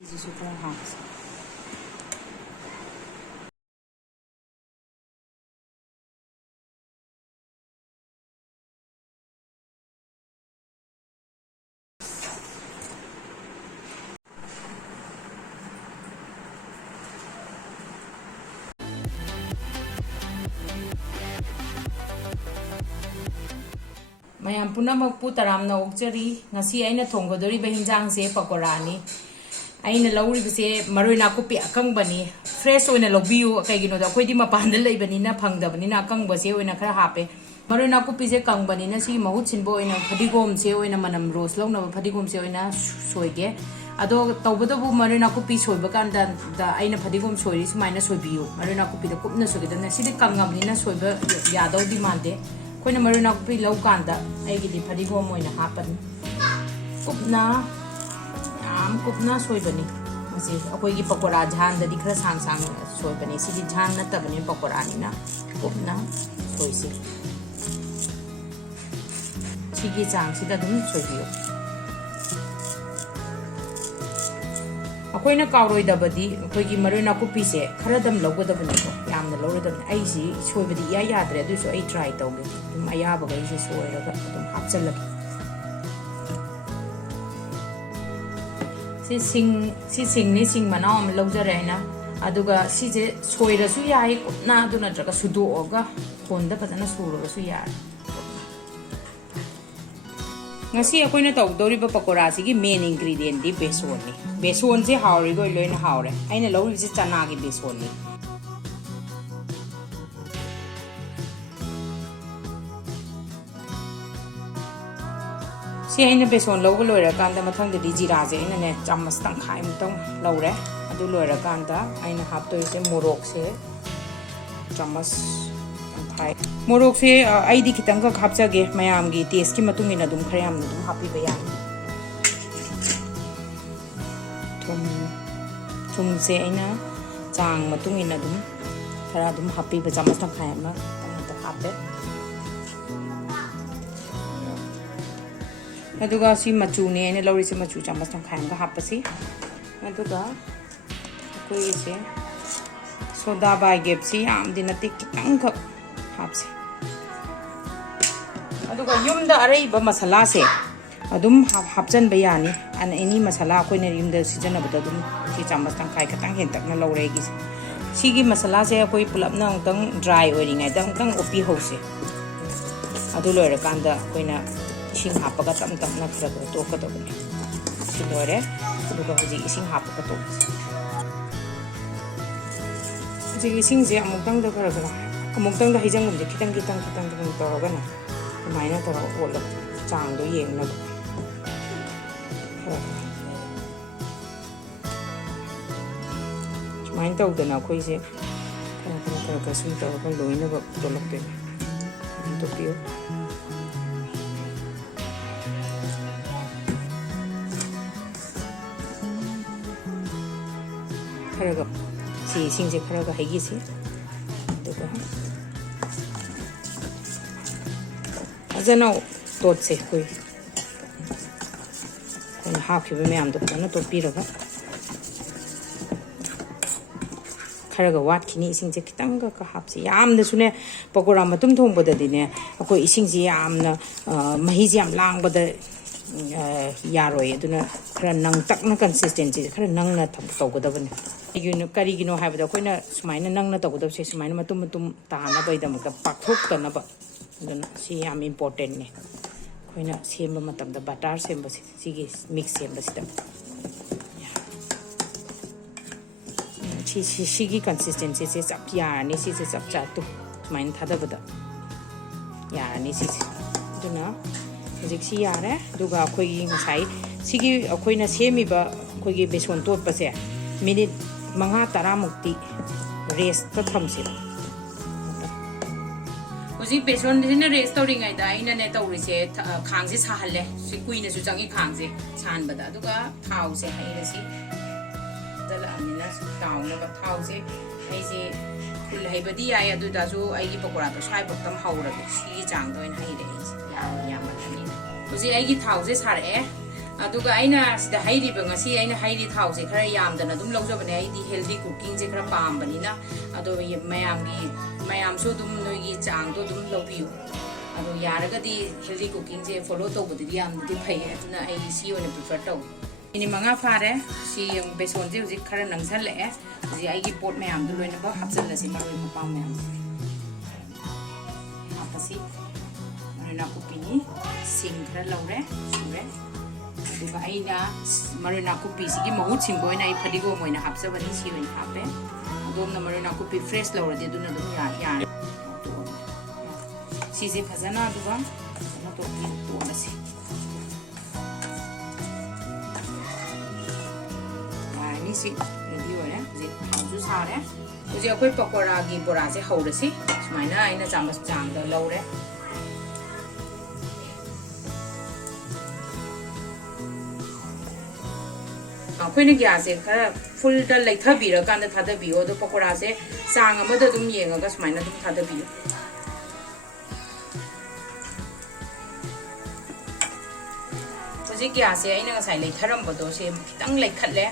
이제 좀 하면서 mayam punamagpu taramna okjari ngasi aina thonggodori ba hinjang se pakorani aina lauri bise maroi nakupi akang bani fresh oina lobiu kaigino da khoidi mapan da leibani na phangda bani na akang base oina khara hape maroi nakupi se kang bani na si mahut sinbo oina phadigom se oina manam rose long na phadigom se oina soige ado tawbodabu maroi nakupi soiba kanda da aina phadigom soiri sumaina soibiu maroi nakupi da kupna sogida na sidi kangabni na soiba yadaw di mande koina maroi nakupi lau kanda aigi di phadigom oina hapan kupna kupna soibani masi akoi gi pakora jhan da dikhra sang sang soibani sidi jhan na tabani pakora ni na kupna soisi sigi jang sida dum soibiyo akoi na kauroi da badi akoi gi maroi nakupi se khara dam logo da bani ko yamna loro da ai si soibadi ya yadre du so ai try tawge dum ayaba ga isi soira ga dum hapchalagi si sing ni sing mana am lojare na aduga si je soira su yai na adu na traga sudu oga honda padana suru su ya ngasi akoina taw dori ba pakora si gi main ingredient di beson ni beson se hauri go loina haure aina lori si chana gi beson ni si aina beson logo loira kanda mathang de jira je ina ne chamas tang khai mutong lore adu loira kanda aina hap to se morok se chamas tang khai morok se ai di kitang ka khapcha ge mayam gi taste ki matung ina dum khayam dum happy ba ya thum se aina chang matung ina dum khara dum happy ba chamas tang khai ma ta happe aduga si machu ne ne lori si machu chamas tang khayam ga hapasi aduga koi se soda bai gep si am din atik kitang khak hapsi aduga yumda arei ba masala se adum hapchan bayani an any masala koi ne yumda sijana bada dum si chamas tang khai katang hen tak na lore gi sigi masala se koi pulap na tang dry oiringai dang tang opi hose adu lore kanda koina ising hapaga tam tam na khara to ka to ne silore aduga hoji ising hapaga to ji ising je amuk tang da khara khara amuk tang da hijang mum je kitang kitang kitang kitang to ga na mai na to ol chang do yeng na mai to da na khoi se khara ka sum to ka loi na ba to lok te to pio kharaga si singje kharaga haigi si duga azana tot se koi kon half yu me am do na to piraga kharaga wat kini singje kitang ga ka hap si yam na sune pakora matum thong boda dine akoi isingje yam na mahi ji am lang boda yaroi aduna khara nang tak na consistency khara nang na thap to go da bane yun kari gino haibda koina sumaina nang na to go da se sumaina matum matum ta na bai da maka pakhok ta na ba aduna si am important ne koina semba matam da butter semba si gi mix semba si ta si gi consistency se chap ya ni si se chap cha tu sumaina thada bada ya ni si aduna hojik si yare duga khoi ngasai sigi khoina semi ba khoi gi beson tot pa se minute manga tara mukti rest ta thamsi hojik beson ne rest to ringai da ina ne to ri se khang se sa halle si kuina su changi khang se chan ba da duga thau se hai re si dala anina taw na ba thau se ai se kul hai ba di ai adu da su ai gi pakora to sai bok tam haura si chang do in hai re ya ya ma ni hojik ai gi thau se sar e ꯑꯗꯨꯒ ꯑꯩꯅ ꯁꯤꯗ ꯍꯩꯔꯤꯕ ꯉꯁꯤ ꯑꯩꯅ ꯍꯩꯔꯤ ꯊꯥꯎꯁꯦ ꯈꯔ ꯌꯥꯝꯗꯅ ꯑꯗꯨꯝ ꯂꯧꯖꯕꯅꯦ ꯑꯩꯗꯤ healthy ꯀꯨꯀꯤꯡꯁꯦ ꯈꯔ ꯄꯥꯝꯕꯅꯤꯅ ꯑꯗꯣ ꯃꯌꯥꯝꯁꯨ ꯑꯗꯨꯝ ꯅꯣꯏꯒꯤ ꯆꯥꯡꯗꯣ ꯑꯗꯨꯝ ꯂꯧꯕꯤꯌꯨ ꯑꯗꯣ ꯌꯥꯔꯒꯗꯤ ꯍꯦꯜꯗꯤ ꯀꯨꯀꯤꯡꯁꯦ ꯐꯣꯂꯣ ꯇꯧꯕꯗꯗꯤ ꯌꯥꯝꯅꯗꯤ ꯐꯩ ꯑꯗꯨꯅ ꯑꯩ ꯁꯤ ꯑꯣꯏꯅ ꯄ꯭ꯔꯤꯐꯔ ꯇꯧꯏ ꯃꯤꯅꯤꯠ 5 ꯐꯥꯔꯦ ꯁꯤ ꯕꯦꯁꯣꯟꯁꯦ ꯍꯧꯖꯤꯛ ꯈꯔ ꯅꯪꯁꯜꯂꯛꯑꯦ ꯍꯧꯖꯤꯛ ꯑꯩꯒꯤ ꯄꯣꯠ ꯃꯌꯥꯝꯗꯣ ꯂꯣꯏꯅꯃꯛ ꯍꯥꯞꯆꯤꯜꯂꯁꯤ ꯃꯔꯣꯏ ꯃꯄꯥꯡ ꯃꯌꯥꯝꯁꯦ ꯍꯥꯞꯄꯁꯤ ꯃꯔꯣꯏ ꯅꯥꯀꯨꯞꯄꯤꯅꯤ ꯁꯤꯡ ꯈꯔ ꯂꯧꯔꯦ ꯁꯨꯔꯦ ꯑꯗꯨꯒ ꯑꯩꯅ ꯃꯔꯣꯏ ꯅꯥꯀꯨꯞꯄꯤꯁꯤꯒꯤ ꯃꯍꯨꯠ ꯁꯤꯡꯕ ꯑꯣꯏꯅ ꯑꯩ ꯐꯗꯤꯒꯣꯝ ꯑꯣꯏꯅ ꯍꯥꯞꯆꯕꯅꯤ ꯁꯤ ꯑꯣꯏꯅ ꯍꯥꯞꯄꯦ ꯑꯗꯣꯝꯅ ꯃꯔꯣꯏ ꯅꯥꯀꯨꯞꯄꯤ ꯐ꯭ꯔꯦꯁ ꯂꯧꯔꯗꯤ ꯑꯗꯨꯅ ꯑꯗꯨꯝ ꯌꯥꯔꯦ ꯁꯤꯁꯦ ꯐꯖꯅ ꯑꯗꯨꯒ ꯐꯖꯅ ꯇꯣꯠꯂꯁꯤ ꯌꯥꯔꯅꯤ ꯁꯤ ꯔꯦꯗꯤ ꯑꯣꯏꯔꯦ ꯍꯧꯖꯤꯛ ꯊꯥꯎꯁꯨ ꯁꯥꯔꯦ ꯍꯧꯖꯤꯛ ꯑꯩꯈꯣꯏ ꯄꯀꯣꯔꯥꯒꯤ ꯕꯣꯔꯥꯁꯦ ꯍꯧꯔꯁꯤ ꯁꯨꯃꯥꯏꯅ ꯑꯩꯅ ꯆꯥꯃꯁ ꯆꯥꯡꯗ ꯂꯧꯔꯦ ꯑꯩꯈꯣꯏꯅ ꯒ꯭ꯌꯥꯁꯁꯦ ꯈꯔ ꯐꯨꯜꯗ ꯂꯩꯊꯕꯤꯔꯀꯥꯟꯗ ꯊꯥꯗꯕꯤꯌꯣ ꯑꯗꯣ ꯄꯀꯣꯔꯥꯁꯦ ꯆꯥꯡ ꯑꯃꯗ ꯑꯗꯨꯝ ꯌꯦꯡꯉꯒ ꯁꯨꯃꯥꯏꯅ ꯑꯗꯨꯝ ꯊꯥꯗꯕꯤꯌꯣ ꯍꯧꯖꯤꯛ ꯒ꯭ꯌꯥꯁꯁꯦ ꯑꯩꯅ ꯉꯁꯥꯏ ꯂꯩꯊꯔꯝꯕꯗꯣ ꯁꯦ ꯈꯤꯇꯪ ꯂꯩꯈꯠꯂꯦ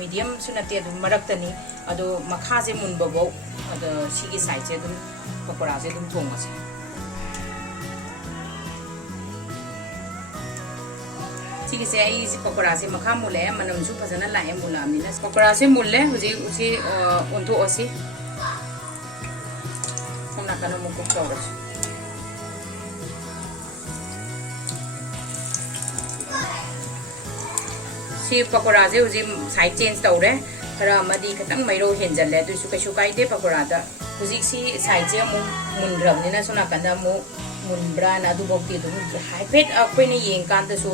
ꯃꯤꯗꯤꯌꯝꯁꯨ ꯅꯠꯇꯦ ꯑꯗꯨꯝ ꯃꯔꯛꯇꯅꯤ ꯑꯗꯣ ꯃꯈꯥꯁꯦ ꯃꯨꯟꯕꯐꯥꯎ ꯑꯗꯣ ꯁꯤꯒꯤ ꯁꯥꯏꯠꯁꯦ ꯑꯗꯨꯝ ꯄꯀꯣꯔꯥꯁꯦ ꯑꯗꯨꯝ ꯊꯣꯡꯉꯁꯦ सिगीसे आई पकोड़ासे मखा मुले मनमसु फजना लाए मुलामनिना पकोड़ासे मुले हुजी उसी ओंथो ओसी सोना कनो मुको चौरस सी पकोड़ासे हुजी साइड चेंज तौरे खरा मदी खतंग मैरो हेंजले दुसु कैसु काइदे पकोड़ादा हुजी सी साइड से मु मुनरमनिना सोना कना मु मुनब्रा ना दुबोक्ति दुम हाइफेट अखोइने येंग कांदसु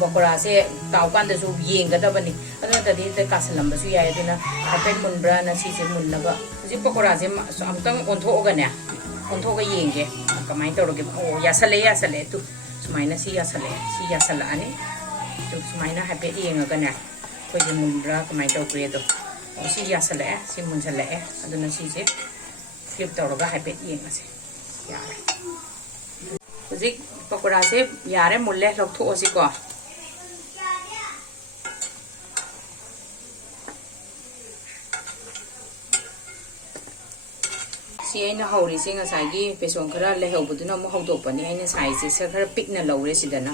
पकोड़ासे ताव कांदसु येंगदबनी अदुनतदि द कासलंबसु याय अदुना हाइफेट मुनब्रा ना सिसे मुननबा हुजि पकोड़ासे अमतंग ओंथोगने ओंथोगा येंगे कमाय तौरगे ओ यासले तु सुमाइना सी यासलानी तु सुमाइना हाइफेट येंगगने खोइजे मुनब्रा कमाय तौक्रे दो सी यासले सी मुनसले अदुना सिसे फ्लिप तौरगा हाइफेट येंगसे यारे हजिक पकोड़ा से यारे मुल्ले लौथोसिको सी अइना हौरिसे ngसाइगी पेसोन खरा लेहौबदुना मु हौदोपनी अइना साइज से खरा पिकना लौरे सिदना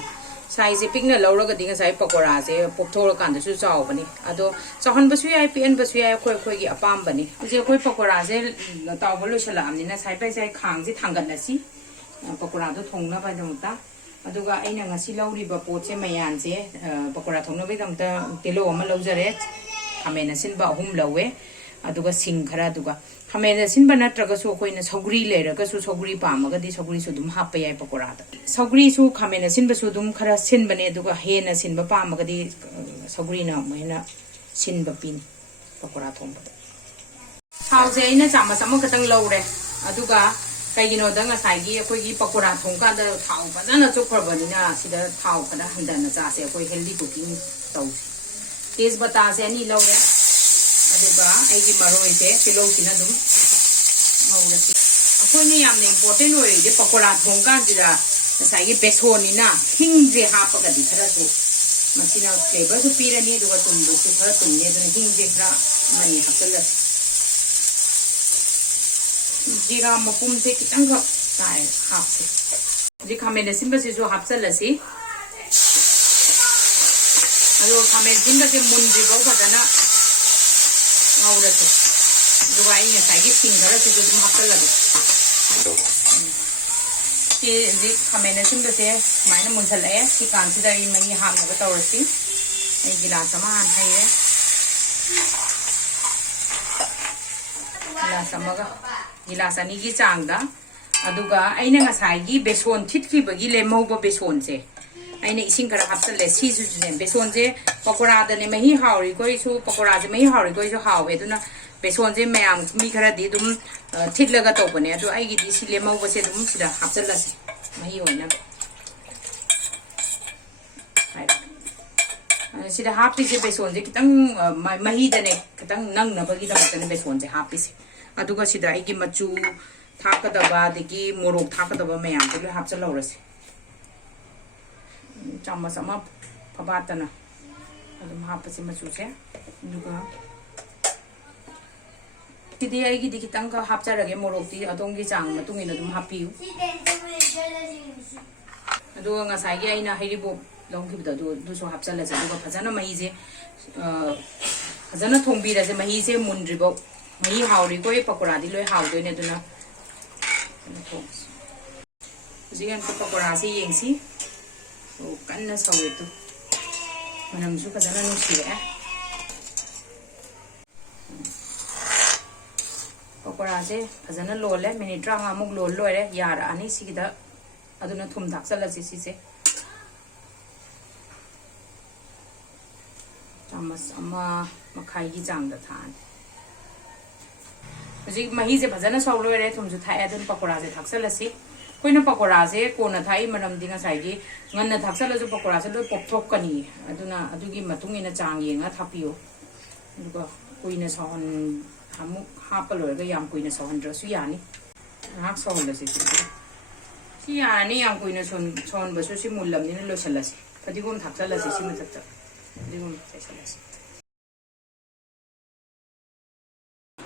साइज से पिकना लौरगदि ngसाइ पकोड़ा से पोपथोर कांदसु चावबनी अदो चाहनबसु याय पिअनबसु याय खोय खोयगी अपामबनी जे खोय पकोड़ा से तावब लोसलामनिना साइ बाय साइ खांगजे थांगनसी पकोड़ा दो थोंगना बायदमता अदुगा अइना ngasi लौरिबा पोचे मयानसे पकोड़ा थोंगना बायदमता किलो अमा लौजरे खामेन सिनबा अहुम लौवे अदुगा सिंग खरा अदुगा खामेन सिनबा नत्रगसु कोइना सौगरी लेरगसु सौगरी पामगदि सौगरी सु दुम हापे याय पकोड़ा दा सौगरी सु खामेन सिनबसु दुम खरा सिनबने अदुगा हेना सिनबा पामगदि सौगरी ना मैना सिनबा पिन पकोड़ा थोंबा थावसे अइना चामच अमा खतंग लौरे अदुगा कईगिनो ngसाइगी अखोइगी पकोड़ा थोंकांदा थाव फजना चोखरबनिना सिदा थाव खदा हंदना चासे अखोइ हेल्दी कुकिंग तौसी तेजपत्ता से अनि लौरे अदुगा आइगी मरोइसे सिलौसिना दुम ngौरसी अखोइने यामने इम्पोर्टेंट ओइदे पकोड़ा थोंकांजिदा ngसाइगी बेसोनिना हिंगजे हापगदि खरासु मसिना फ्लेवर सु पीरनी अदुगा तुमबसु खरा तुमने अदुना हिंगजे खरा मनी हापलस जीरा मपुम से कितंग ताय हापसे जी खामेन सिंबसे जो हापचलसी अदो खामेन सिंबसे मुनजी गौ फजना ngौरसे दुगाई ngसाइगी सिंग खरा से दुम हापचलबे जी खामेन सिंबसे माइना मुनसलए सी कांसिदा इ मई हामनगा तौरसी ए गिलास अमा हाइए गिलास अमगा गिलास अनी की चांगदा अदुगा अइना ngसाइगी बेसोन थिटखिबगी लेमौबो बेसोन से अइना इसिंग खरा हापचले सिसु ने बेसोन से पकोड़ा दने मही हावरी कोइसु पकोड़ा से मही हावरी कोइसु हावे दुना बेसोन से मयाम मी खरा दि दुम थिटलगा तोबने अदु आइगी दि सि लेमौबो से दुम सिदा हापचलसे मही होइना सिदा हापिसे बेसोन से कितंग मही दने कितंग नंगनबगी दमतने बेसोन से हापिसे अदुगा सिदा आइगी मचू थाकदबा दिगी मोरोक थाकदबा मयाम से हापचलौरसे चामच अमा ꯐꯕꯥꯠꯇꯅ ꯑꯗꯨꯝ ꯍꯥꯞꯄꯁꯤ ꯃꯆꯨꯁꯦ ꯑꯗꯨꯒ ꯁꯤꯗꯤ ꯑꯩꯒꯤꯗꯤ ꯈꯤꯇꯪꯒ ꯍꯥꯞꯆꯔꯒꯦ ꯃꯣꯔꯣꯛꯇꯤ ꯑꯗꯣꯝꯒꯤ ꯆꯥꯡ ꯃꯇꯨꯡ ꯏꯟꯅ ꯑꯗꯨꯝ ꯍꯥꯞꯄꯤꯌꯨ ꯑꯗꯨꯒ ꯉꯁꯥꯏꯒꯤ ꯑꯩꯅ ꯍꯩꯔꯤꯕꯣꯞ ꯂꯧꯈꯤꯕꯗꯣ ꯑꯗꯨꯁꯨ ꯍꯥꯞꯆꯜꯂꯁꯦ ꯑꯗꯨꯒ ꯐꯖꯅ ꯃꯍꯤꯁꯦ ꯐꯖꯅ ꯊꯣꯡꯕꯤꯔꯁꯦ ꯃꯍꯤꯁꯦ ꯃꯨꯟꯗ꯭ꯔꯤꯐꯥꯎ ꯃꯍꯤ ꯍꯥꯎꯔꯤꯈꯣꯏ ꯄꯀꯣꯔꯥꯗꯤ ꯂꯣꯏ ꯍꯥꯎꯗꯣꯏꯅꯦ ꯑꯗꯨꯅ ꯊꯣꯡꯁꯤ ꯍꯧꯖꯤꯛ ꯑꯃꯨꯛ ꯄꯀꯣꯔꯥꯁꯦ ꯌꯦꯡꯁꯤ ꯀꯟꯅ ꯁꯧꯋꯦ ꯇꯨ ꯃꯅꯝꯁꯨ ꯐꯖꯅ ꯅꯨꯡꯁꯤꯔꯛꯑꯦ ꯄꯀꯣꯔꯥꯁꯦ ꯐꯖꯅ ꯂꯣꯜꯂꯦ ꯃꯤꯅꯤꯠ 35ꯃꯨꯛ ꯂꯣꯜ ꯂꯣꯏꯔꯦ ꯌꯥꯔꯛꯑꯅꯤ ꯁꯤꯒꯤꯗ ꯑꯗꯨꯅ ꯊꯨꯝ ꯊꯥꯛꯆꯜꯂꯁꯤ ꯁꯤꯁꯦ ꯆꯥꯃꯁ 1.5ꯒꯤ ꯆꯥꯡꯗ ꯊꯥꯛꯑꯅꯤ ꯍꯧꯖꯤꯛ ꯃꯍꯤꯁꯦ ꯐꯖꯅ ꯁꯧ ꯂꯣꯏꯔꯦ ꯊꯨꯝꯁꯨ ꯊꯥꯛꯑꯦ ꯑꯗꯨꯅ ꯄꯀꯣꯔꯥꯁꯦ ꯊꯥꯛꯆꯜꯂꯁꯤ ꯑꯩꯈꯣꯏꯅ ꯄꯀꯣꯔꯥꯁꯦ ꯀꯣꯟꯅ ꯊꯥꯛꯏ ꯃꯔꯝꯗꯤ ꯉꯁꯥꯏꯒꯤ ꯉꯟꯅ ꯊꯥꯛꯆꯜꯂꯁꯨ ꯄꯀꯣꯔꯥꯁꯦ ꯂꯣꯏ ꯄꯣꯞꯊꯣꯛꯀꯅꯤ ꯑꯗꯨꯅ ꯑꯗꯨꯒꯤ ꯃꯇꯨꯡ ꯏꯟꯅ ꯆꯥꯡ ꯌꯦꯡꯉ ꯊꯥꯛꯄꯤꯌꯨ ꯑꯗꯨꯒ ꯀꯨꯏꯅ ꯑꯃꯨꯛ ꯍꯥꯞꯄ ꯂꯣꯏꯔꯒ ꯌꯥꯝ ꯀꯨꯏꯅ ꯁꯧꯍꯟꯗ꯭ꯔꯁꯨ ꯌꯥꯅꯤ ꯉꯥꯏꯍꯥꯛ ꯁꯧꯍꯜꯂꯁꯤ ꯁꯤ ꯌꯥꯔꯅꯤ ꯌꯥꯝ ꯀꯨꯏꯅ ꯁꯧꯍꯟꯕꯁꯨ ꯁꯤ ꯃꯨꯜꯂꯕꯅꯤꯅ ꯂꯣꯏꯁꯤꯜꯂꯁꯤ ꯐꯗꯤꯒꯣꯝ ꯊꯥꯛꯆꯜꯂꯁꯤ ꯁꯤ ꯃꯊꯛꯇ ꯐꯗꯤꯒꯣꯝ ꯆꯥꯏꯁꯤꯜꯂꯁꯤ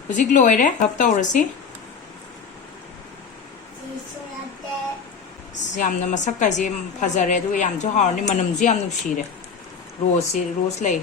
ꯍꯧꯖꯤꯛ ꯂꯣꯏꯔꯦ ꯍꯞ ꯇꯧꯔꯁꯤ ꯌꯥꯝꯅ ꯃꯁꯛꯀꯥꯏꯁꯦ ꯐꯖꯔꯦ ꯑꯗꯨꯒ ꯌꯥꯝꯁꯨ ꯍꯥꯎꯔꯅꯤ ꯃꯅꯝꯁꯨ ꯌꯥꯝ ꯅꯨꯡꯁꯤꯔꯦ ꯔꯣꯁ ꯂꯩ